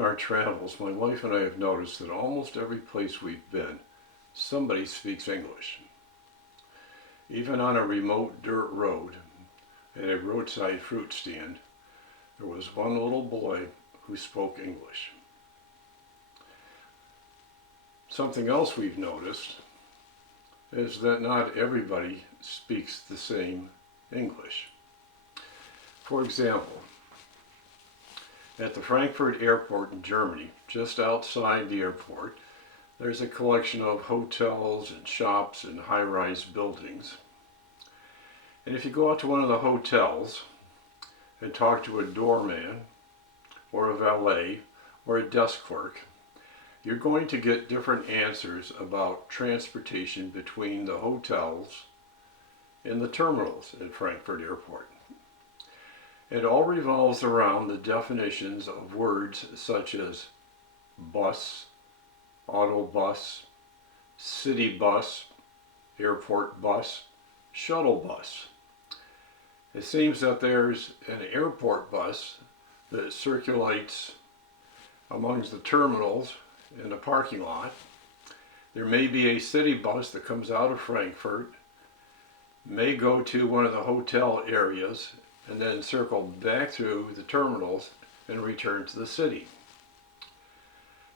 During our travels, my wife and I have noticed that almost every place we've been, somebody speaks English. Even on a remote dirt road, at a roadside fruit stand, there was one little boy who spoke English. Something else we've noticed is that not everybody speaks the same English. For example, at the Frankfurt Airport in Germany, just outside the airport, there's a collection of hotels and shops and high-rise buildings. And if you go out to one of the hotels and talk to a doorman or a valet or a desk clerk, you're going to get different answers about transportation between the hotels and the terminals at Frankfurt Airport. It all revolves around the definitions of words such as bus, autobus, city bus, airport bus, shuttle bus. It seems that there's an airport bus that circulates amongst the terminals in the parking lot. There may be a city bus that comes out of Frankfurt, may go to one of the hotel areas, and then circle back through the terminals and return to the city.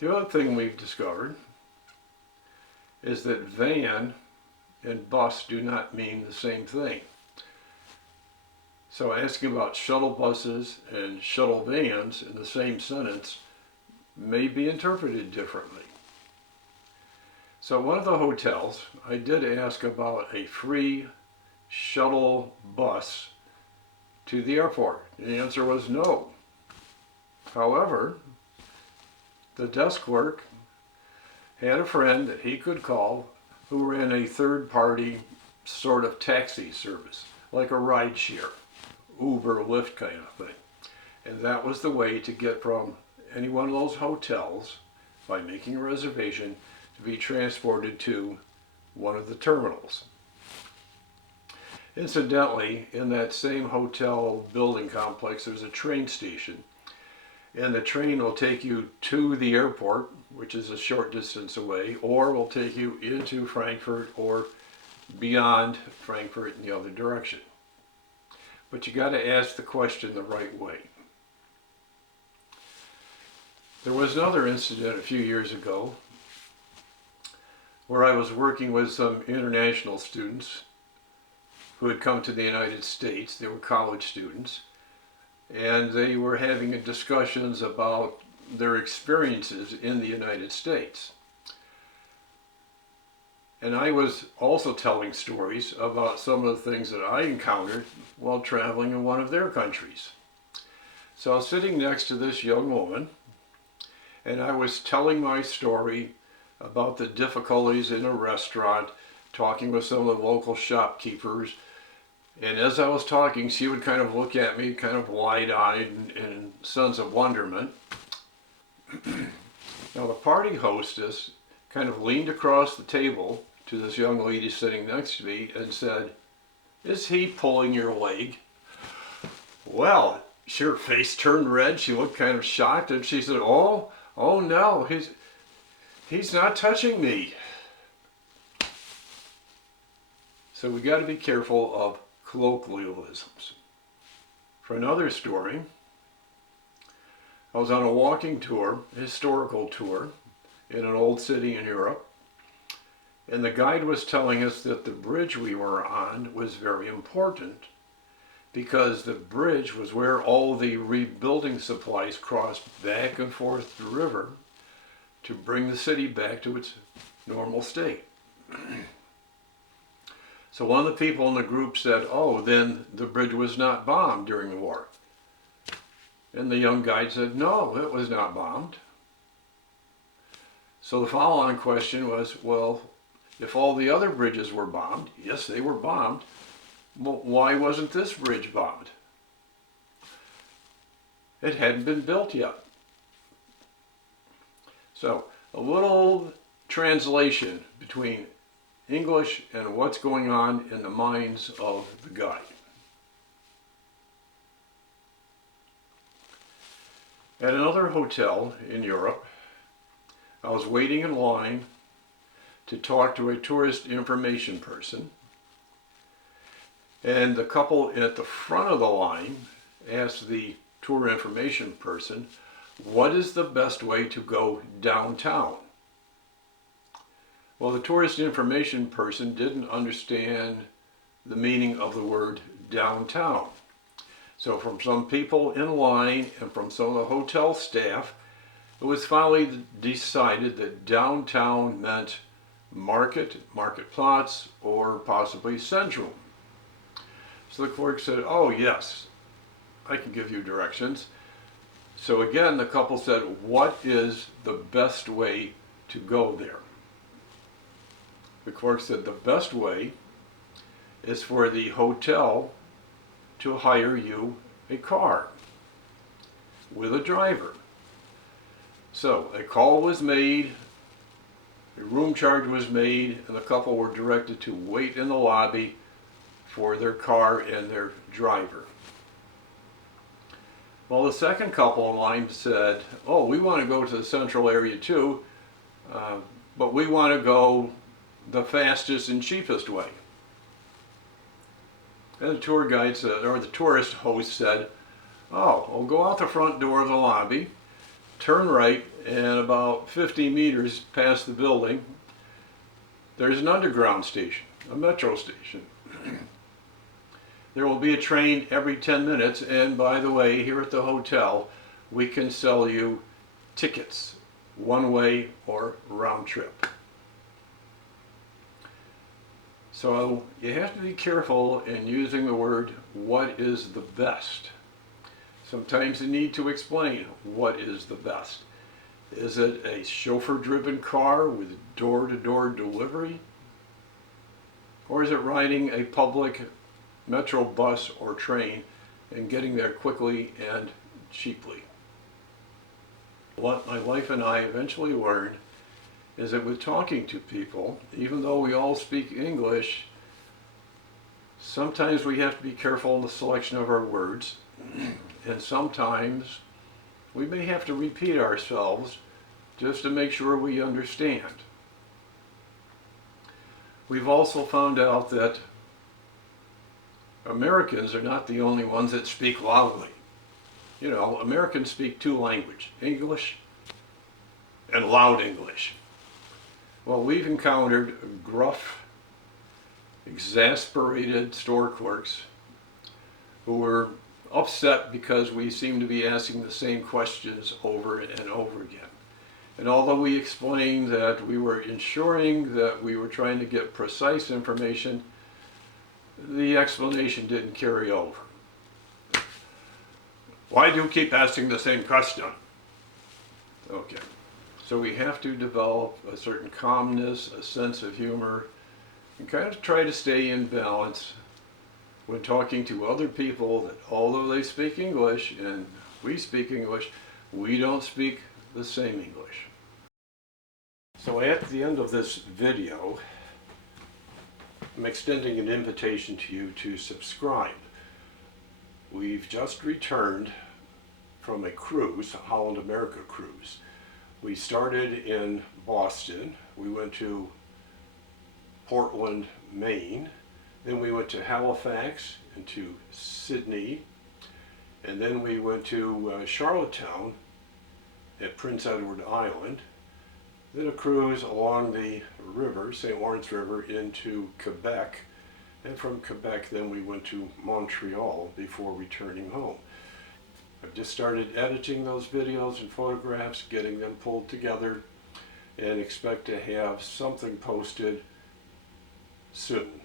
The other thing we've discovered is that van and bus do not mean the same thing. So asking about shuttle buses and shuttle vans in the same sentence may be interpreted differently. So at one of the hotels, I did ask about a free shuttle bus to the airport. The answer was no. However, the desk clerk had a friend that he could call who ran a third-party sort of taxi service, like a ride share, Uber, Lyft kind of thing. And that was the way to get from any one of those hotels, by making a reservation, to be transported to one of the terminals. Incidentally, in that same hotel building complex, there's a train station, and the train will take you to the airport, which is a short distance away, or will take you into Frankfurt or beyond Frankfurt in the other direction. But you got to ask the question the right way. There was another incident a few years ago where I was working with some international students who had come to the United States. They were college students, and they were having discussions about their experiences in the United States. And I was also telling stories about some of the things that I encountered while traveling in one of their countries. So I was sitting next to this young woman, and I was telling my story about the difficulties in a restaurant, talking with some of the local shopkeepers. And as I was talking, she would kind of look at me, kind of wide-eyed and in sense of wonderment. Now the party hostess kind of leaned across the table to this young lady sitting next to me and said, "Is he pulling your leg?" Well, her face turned red. She looked kind of shocked, and she said, "Oh no, he's not touching me." So we got to be careful of colloquialisms. For another story, I was on a walking tour, a historical tour, in an old city in Europe, and the guide was telling us that the bridge we were on was very important because the bridge was where all the rebuilding supplies crossed back and forth the river to bring the city back to its normal state. So one of the people in the group said, "Oh, then the bridge was not bombed during the war." And the young guide said, "No, it was not bombed." So the follow-on question was, well, if all the other bridges were bombed, yes, they were bombed, well, why wasn't this bridge bombed? It hadn't been built yet. So a little translation between English and what's going on in the minds of the guide. At another hotel in Europe, I was waiting in line to talk to a tourist information person, and the couple at the front of the line asked the tour information person, "What is the best way to go downtown?" Well, the tourist information person didn't understand the meaning of the word downtown. So from some people in line and from some of the hotel staff, it was finally decided that downtown meant marketplace, or possibly central. So the clerk said, "Oh yes, I can give you directions." So again, the couple said, "What is the best way to go there?" The clerk said, "The best way is for the hotel to hire you a car with a driver." So a call was made, a room charge was made, and the couple were directed to wait in the lobby for their car and their driver. Well, the second couple in line said, "Oh, we want to go to the central area too, but we want to go the fastest and cheapest way." And the tour guide said, or the tourist host said, "Oh, we'll go out the front door of the lobby, turn right, and about 50 meters past the building, there's an underground station, a metro station. There will be a train every 10 minutes, and by the way, here at the hotel, we can sell you tickets, one way or round trip." So you have to be careful in using the word, "what is the best?" Sometimes you need to explain what is the best. Is it a chauffeur-driven car with door-to-door delivery? Or is it riding a public metro bus or train and getting there quickly and cheaply? What my wife and I eventually learned is that with talking to people, even though we all speak English, sometimes we have to be careful in the selection of our words, and sometimes we may have to repeat ourselves just to make sure we understand. We've also found out that Americans are not the only ones that speak loudly. You know, Americans speak two languages, English and loud English. Well, we've encountered gruff, exasperated store clerks who were upset because we seem to be asking the same questions over and over again. And although we explained that we were ensuring that we were trying to get precise information, the explanation didn't carry over. "Why do you keep asking the same question?" Okay. So we have to develop a certain calmness, a sense of humor, and kind of try to stay in balance when talking to other people that although they speak English and we speak English, we don't speak the same English. So at the end of this video, I'm extending an invitation to you to subscribe. We've just returned from a cruise, a Holland America cruise. We started in Boston, we went to Portland, Maine, then we went to Halifax and to Sydney, and then we went to Charlottetown at Prince Edward Island, then a cruise along the river, St. Lawrence River, into Quebec, and from Quebec then we went to Montreal before returning home. I've just started editing those videos and photographs, getting them pulled together, and expect to have something posted soon.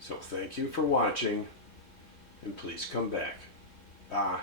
So thank you for watching, and please come back. Bye.